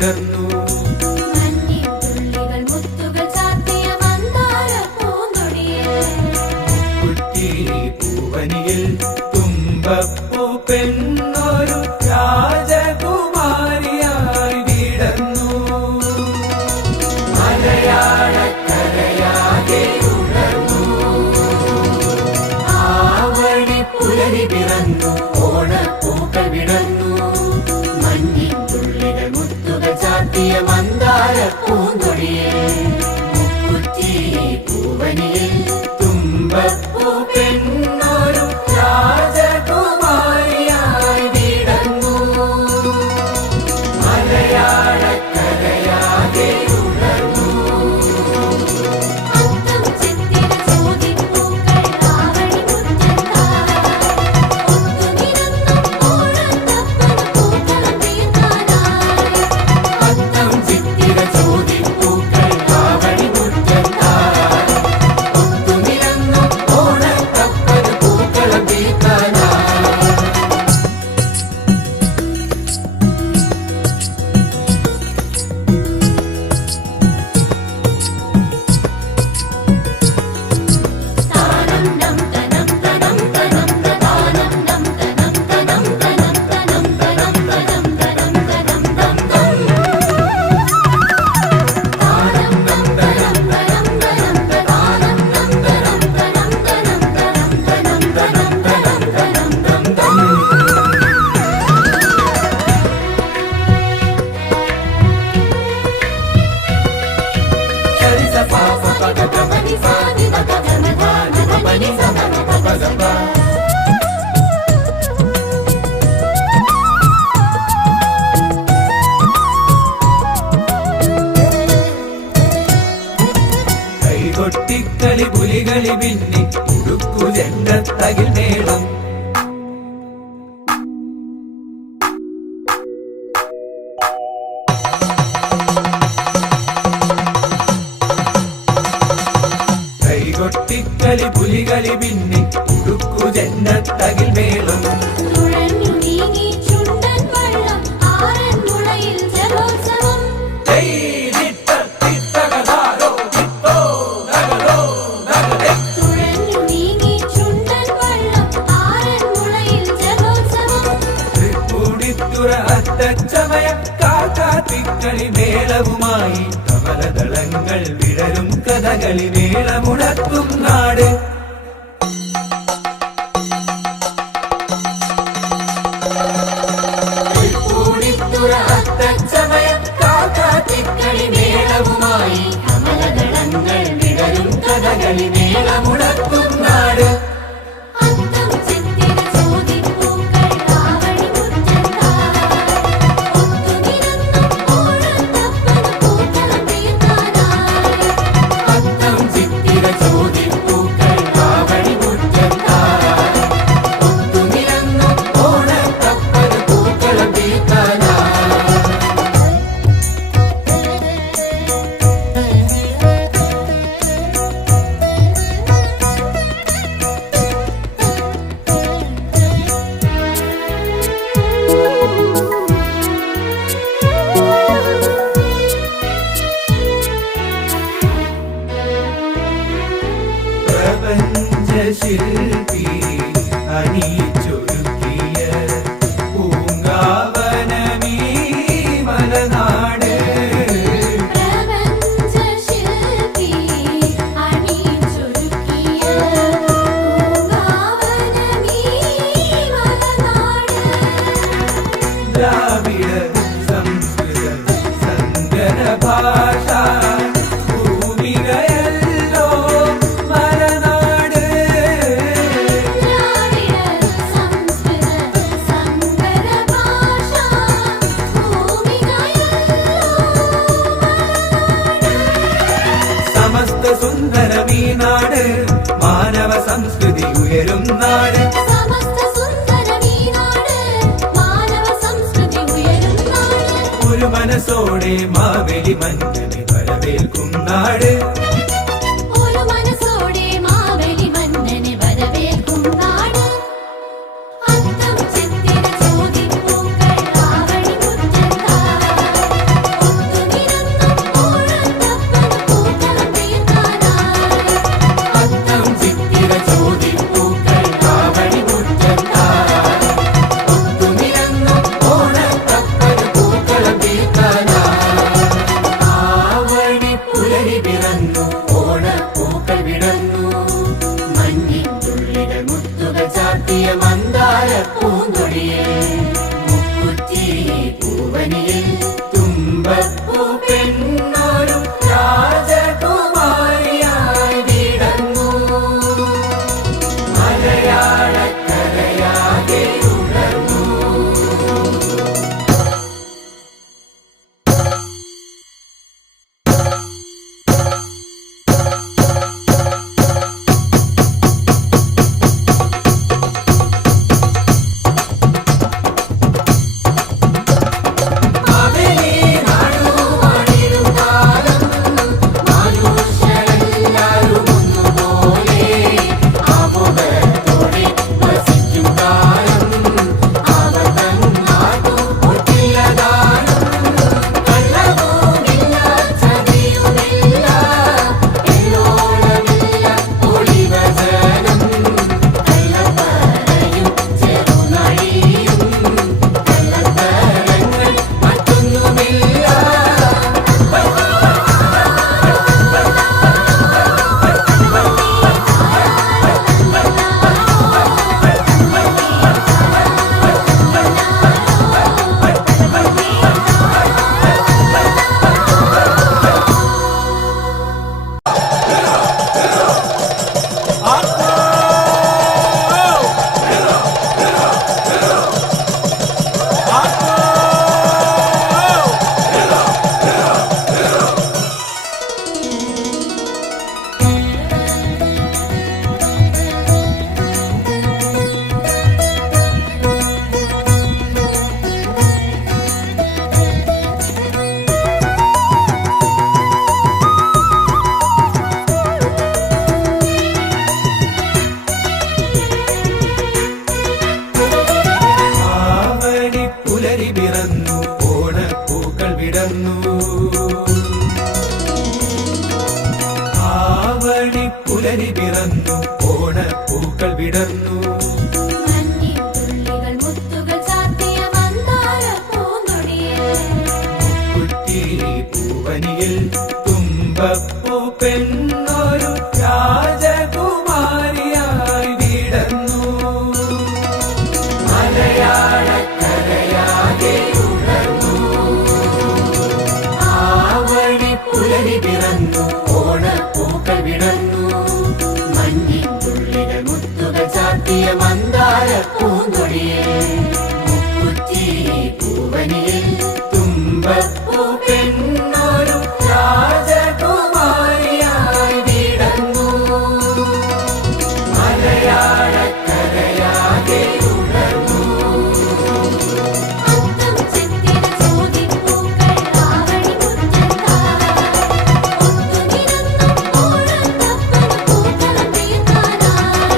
വിടർന്നു. പൂവനിയിൽ തുമ്പപ്പൂ പെണ്ണൊരു രാജകുമാരിയായി വിടർന്നു. മലയാളക്കരയാകെ ഉണർന്നു. ആവണി പുലരി പിറന്നു. ഓണപ്പൂക്കൾ വിടർന്നു. മഞ്ഞിൻ തുള്ളികൾ മുത്തുകൾ ചാർത്തിയ മന്ദാര പൂങ്കൊടിയെ മുക്കുറ്റി പൂവനിയിൽ തുമ്പപ്പൂ പെണ്ണൊരു രാജകുമാരിയായി വിടർന്നു. മലയാളക്കരയാകെ ഉണർന്നു. കൈകൊട്ടിക്കളി പുലികളി പിന്നി ഉടുക്കു ചെണ്ടത്തകിൽ മേളം. കൈകൊട്ടിക്കളി പുലികളി പിന്നി ഉടുക്കു ചെണ്ടത്തകിൽ മേളം. കാക്കാത്തിക്കളി മേളവുമായി കമലദളങ്ങൾ വിടരും കഥകളി മേളമുണർത്തും നാട്. കാക്കാത്തിക്കളി മേളവുമായി കമലദളങ്ങൾ വിടരും കഥകളി മേളമുണർത്തും നാട്. ശില്പി അണിയിച്ചൊരുക്കിയ പൂങ്കാവനമീ മലനാട്. ദ്രാവിഡ സംസ്കൃത സങ്കര ഭാഷ ഭൂമികയല്ലോ മലനാട്. സമസ്ത സുന്ദരമീ നാട് മാനവ സംസ്കൃതി ഉയരും നാട്. ഒരു മനസ്സോടെ മാവേലി മന്നനെ വരവേൽക്കും നാട്. ചാർത്തിയ മന്ദാര പൂങ്കൊടിയിൽ മുക്കുറ്റി പൂവനിയിൽ തുമ്പപ്പൂ പെണ്ണൊരു രാജകുമാരിയായി വിടർന്നു. മലയാളക്കരയാകെ ഉണർന്നു. പിറന്നു ഓണപ്പൂക്കൾ വിടർന്നു. ആവണി പുലരി പിറന്നു ഓണപ്പൂക്കൾ വിടർന്നു. മുക്കുറ്റി പൂവനിയിൽ തുമ്പപ്പൂ പെണ്ണൊരു രാജകുമാരിയായി വിടർന്നു. മലയാളക്കരയാകെ ഉണർന്നു. ആവണി പുലരി പിറന്നു ഓണപ്പൂക്കൾ വിടർന്നു. മഞ്ഞിൻ തുള്ളികൾ മുത്തുകൾ ചാർത്തിയ മന്ദാര പൂങ്കൊടിയിൽ മുക്കുറ്റി പൂവനിയിൽ തുമ്പപ്പൂ പെണ്ണൊരു രാജകുമാരിയായി വിടർന്നു. മലയാളക്കരയാകെ ഉണർന്നു. അത്തം ചിത്തിര ചോദിപ്പൂക്കൾ ആവണി മുറ്റത്തായി ഒത്തുനിരന്നു ഓണത്തപ്പൻ പൂക്കളം തീർക്കാനായി.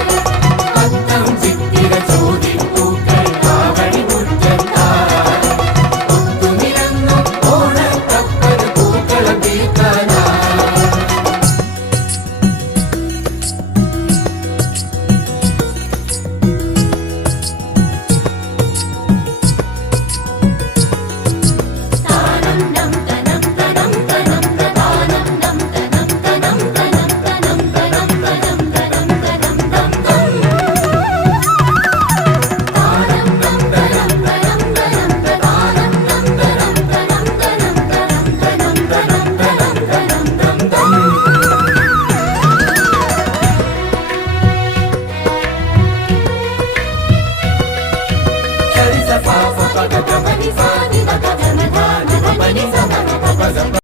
Sa fa fa fa ga ga ma ni fa.